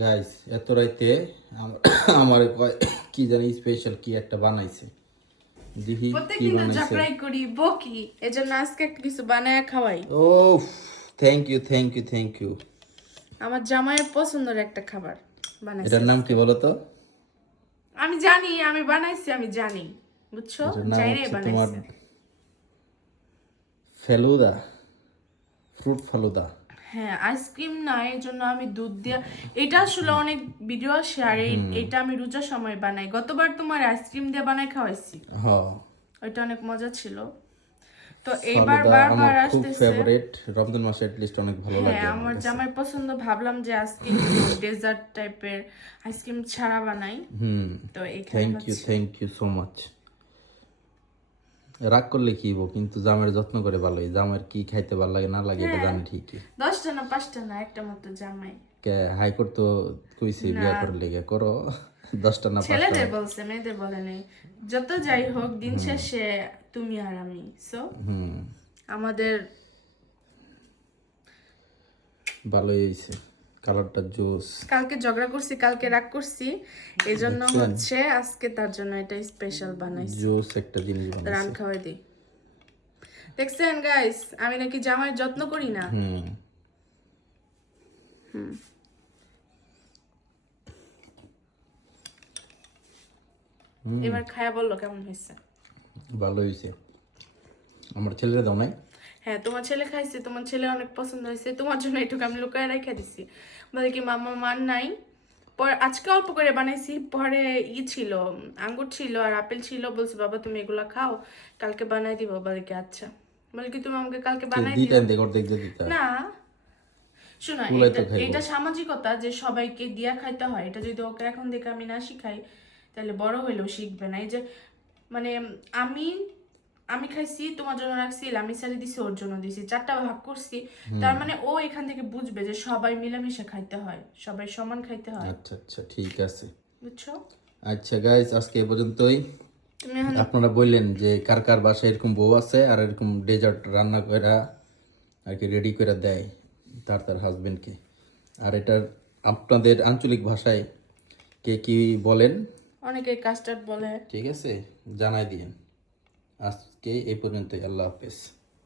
Guys এত রাইতে আমার কয় কি জানি স্পেশাল কি একটা বানাইছে, দেখি কি প্রত্যেকদিন তো বানাইছে। ঝগড়াই করি বকি, এজন্য আজকে একটা কিছু বানায় খাওয়াই। ও thank you thank you thank you. আমার জামাইয়ের পছন্দের একটা খাবার বানাইছে এটার নাম কি আজকে। বলো তো? আমি জানি, আমি বানাইছি, আমি জানি, বুঝছো? এটার নাম জাইরে হচ্ছে তোমার বানাইছে। ফেলুদা, ফ্রুট ফালুদা। হ্যাঁ, আইসক্রিম না, এই জন্য আমি দুধ দিয়া, এটা আসলে অনেক ভিডিও শেয়ার, এটা আমি রোজার সময় বানাই। গতবার তোমার আইসক্রিম দিয়ে বানাই খাওয়াইছি, হ, ওইটা অনেক মজা ছিল। তো এইবার ফালুদা আমার বারবার খুব আসতেছে। ফেভারিট, রমজান মাসে লিস্ট অনেক ভালো হ্যাঁ, লাগে আমার আমার কাছে। জামাই পছন্দ, ভাবলাম যে আজকে ডেজার্ট টাইপের আইসক্রিম ছাড়া বানাই। তো এখানে হচ্ছে থ্যাংক ইউ সো মাচ। রাগ করলে কি হবো, কিন্তু জামের যত্ন করে ভালোই। জামের কি খাইতে ভালো লাগে না লাগে এটা জানি ঠিকই। 10টা না 5টা না, একটা মতো জামাই। কে হাইকোর্ট তো কইছে বিয়া করে লেগে করো 10টা না 5টা। ছেলেদের বলছে, মেয়েদের বলে নেই। যত যাই হোক, দিন শেষে তুমি আর আমি, সো আমাদের ভালোই হয়েছে, কালারটা জোস। কালকে ঝগড়া করছি, কালকে রাগ করছি, এই জন্য হচ্ছে আজকে তার জন্য এটা স্পেশাল বানাইছি। জোস একটা জিনিস রান বানাইছে। খাওয়াই দিই। দেখছেন গাইস, আমি নাকি জামাইয়ের যত্ন করি না। এবার খায়া বললো কেমন হয়েছে। ভালো হয়েছে। আমার ছেলেরা দাও নাই? হ্যাঁ, তোমার ছেলে খাইছে, তোমার ছেলে অনেক পছন্দ হয়েছে, তোমার জন্য এটুকু আমি লুকায় রেখে দিছি। বলে কি মামা মান নাই, পরে আজকে অল্প করে বানাইছি, পরে ছিল আঙ্গুর ছিল আর আপেল ছিল, বলছে বাবা তুমি এগুলা খাও, কালকে বানাই দিব। বলে কি আচ্ছা, বলে কি তুমি আমাকে কালকে বানাই দিও। দিতেন দেখো দেখ দিতে না, শোনো, কুলাই এটা তো খাইবো। এটা সামাজিকতা যে সবাইকে দিয়া খাইতে হয়। এটা যদি ওকে এখন দেখে আমি না শিখাই, তাহলে বড় হইলেও শিখবে না। এই যে মানে আমি আমি খাইছি, তোমার জন্য রাখছি, আমি স্যারে দিছি, ওর জন্য দিছি, 4টা ভাগ করছি। তার মানে ও এখান থেকে বুঝবে যে সবাই মিলেমিশে খাইতে হয়, সবাই সমান খাইতে হয়, আচ্ছা আচ্ছা ঠিক আছে। বুঝছো? আচ্ছা গাইস, আজকে এ পর্যন্তই। তুমি এখন আপনারা বললেন যে কার কার বাসায় এরকম বউ আছে আর এরকম ডেজার্ট রান্না কইরা আর কি রেডি করে দেয় তার তার হাজবেন্ডকে। আর এটার আপনাদের আঞ্চলিক ভাষায় কে কি বলেন, অনেকে কাস্টার্ড বলে। ঠিক আছে, জানাই দিয়েন। আজকে এই পর্যন্তই, আল্লাহ হাফেজ।